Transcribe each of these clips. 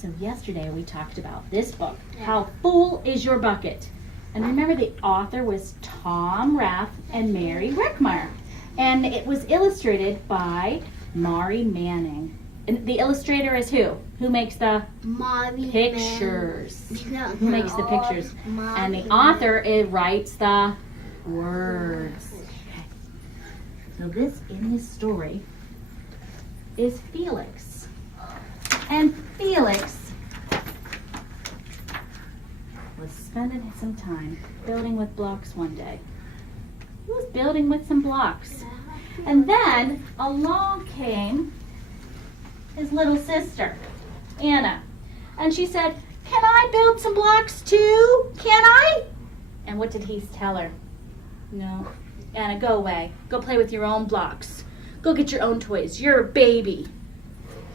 So yesterday we talked about this book, How Full Is Your Bucket? And remember the author was Tom Rath and Mary Reckmeyer. And it was illustrated by Mari Manning. And the illustrator is who? Who makes the pictures? Who makes the pictures? And the author writes the words. Okay. So in this story is Felix. And Felix was spending some time building with blocks one day. He was building with some blocks. And then along came his little sister, Anna. And she said, "Can I build some blocks too? Can I?" And what did he tell her? "No. Anna, go away. Go play with your own blocks. Go get your own toys. You're a baby."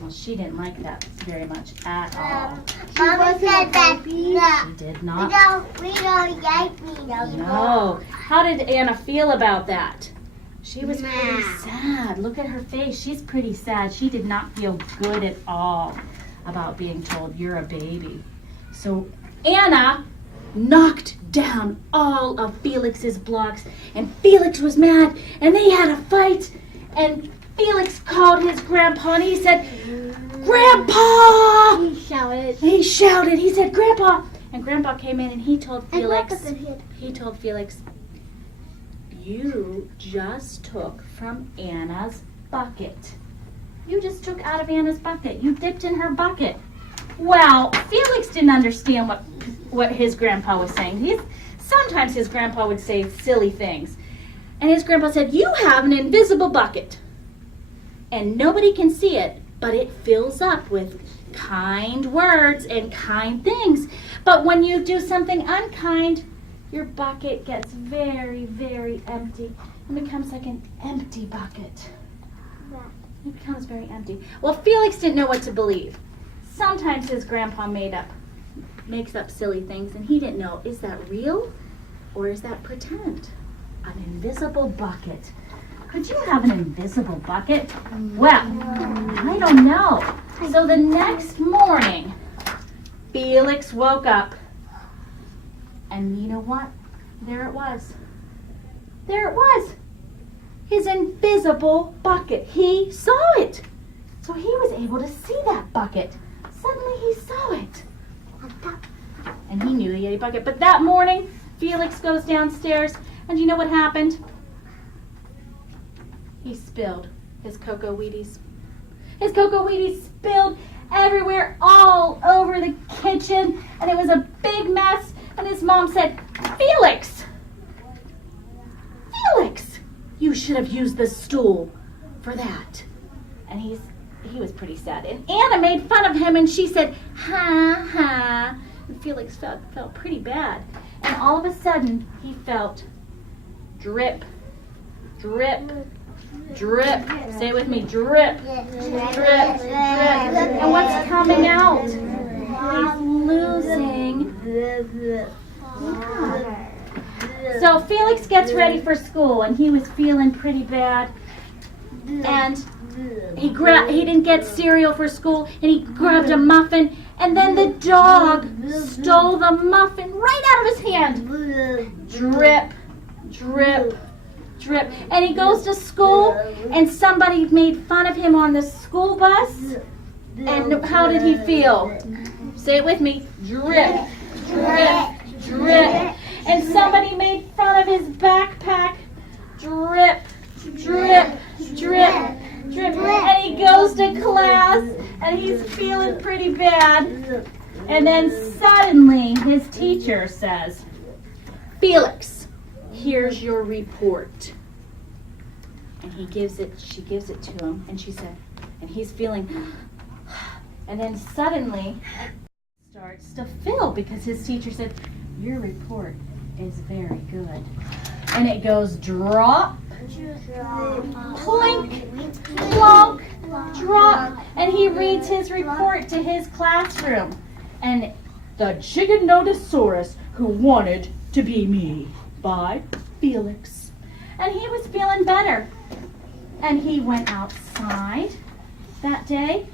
Well, she didn't like that very much at all. Mama said that. She did not. We don't like me. No. How did Anna feel about that? She was pretty sad. Look at her face. She's pretty sad. She did not feel good at all about being told you're a baby. So Anna knocked down all of Felix's blocks, and Felix was mad, and they had a fight, and Felix called his grandpa, and he said, "Grandpa!" He shouted. He said, "Grandpa!" And Grandpa came in, and he told Felix, "You just took from Anna's bucket. You just took out of Anna's bucket. You dipped in her bucket." Well, Felix didn't understand what his grandpa was saying. Sometimes his grandpa would say silly things. And his grandpa said, "You have an invisible bucket. And nobody can see it, but it fills up with kind words and kind things. But when you do something unkind, your bucket gets very, very empty and becomes like an empty bucket." It becomes very empty. Well, Felix didn't know what to believe. Sometimes his grandpa makes up silly things, and he didn't know, is that real or is that pretend? An invisible bucket. Could you have an invisible bucket? Well, I don't know. So the next morning, Felix woke up, and you know what? There it was. There it was. His invisible bucket. He saw it. So he was able to see that bucket. Suddenly he saw it. And he knew he had a bucket. But that morning, Felix goes downstairs, and you know what happened? He spilled his cocoa Wheaties. His cocoa Wheaties spilled everywhere, all over the kitchen, and it was a big mess. And his mom said, "Felix, you should have used the stool for that." And he was pretty sad. And Anna made fun of him, and she said, "Ha, ha." And Felix felt pretty bad. And all of a sudden, he felt drip, drip, drip. Say it with me, drip, drip, drip. And what's coming out? He's losing. Yeah. So Felix gets ready for school, and he was feeling pretty bad. And he didn't get cereal for school, and he grabbed a muffin, and then the dog stole the muffin right out of his hand. Drip, drip, drip. And he goes to school, and somebody made fun of him on the school bus. And how did he feel? Say it with me. Drip, drip, drip. And somebody made fun of his backpack. Drip, drip, drip, drip. And he goes to class, and he's feeling pretty bad. And then suddenly his teacher says, "Felix, here's your report." And she gives it to him, and she said, and he's feeling, and then suddenly starts to fill because his teacher said, "Your report is very good." And it goes drop, plink, plonk, drop. And he reads his report to his classroom. And "The Giganotosaurus Who Wanted to Be Me" by Felix. And he was feeling better. And he went outside that day,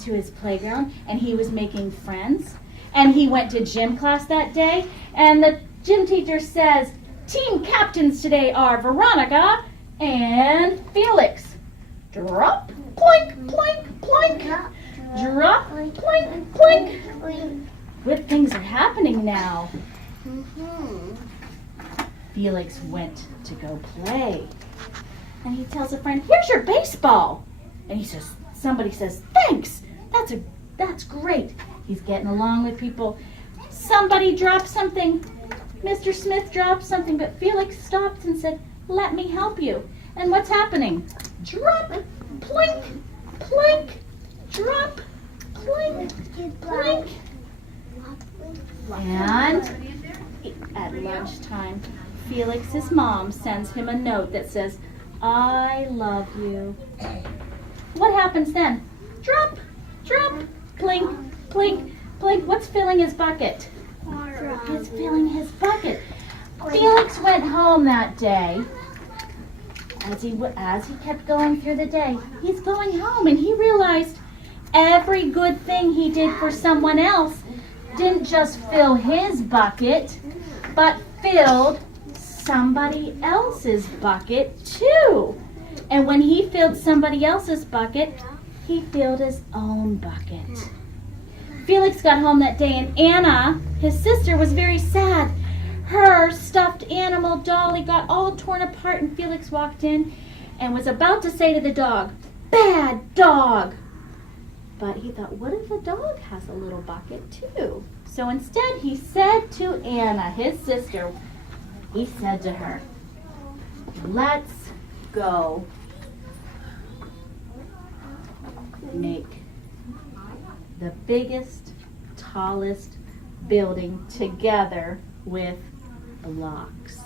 to his playground, and he was making friends. And he went to gym class that day, and the gym teacher says, team captains today are Veronica and Felix. Drop, plink, plink, plink. Drop, plink, plink. Good things are happening now. Felix went to go play. And he tells a friend, here's your baseball. And somebody says, thanks. That's great. He's getting along with people. Somebody dropped something. Mr. Smith dropped something, but Felix stopped and said, let me help you. And what's happening? Drop, plink, plink, drop, plink, plink. And at lunchtime, Felix's mom sends him a note that says, I love you. What happens then? Drop, drop, plink, plink, plink. What's filling his bucket? It's filling his bucket. Felix went home that day. As he kept going through the day, he's going home, and he realized every good thing he did for someone else didn't just fill his bucket, but filled somebody else's bucket too. And when he filled somebody else's bucket, he filled his own bucket. Felix got home that day, and Anna, his sister, was very sad. Her stuffed animal Dolly got all torn apart, and Felix walked in and was about to say to the dog, bad dog. But he thought, what if a dog has a little bucket too? So instead he said to Anna, his sister, he said to her, let's go make the biggest, tallest building together with blocks.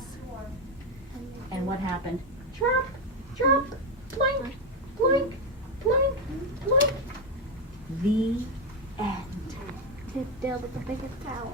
And what happened? Drop, drop, plink, plink, plink, plink. The end. To build the biggest tower.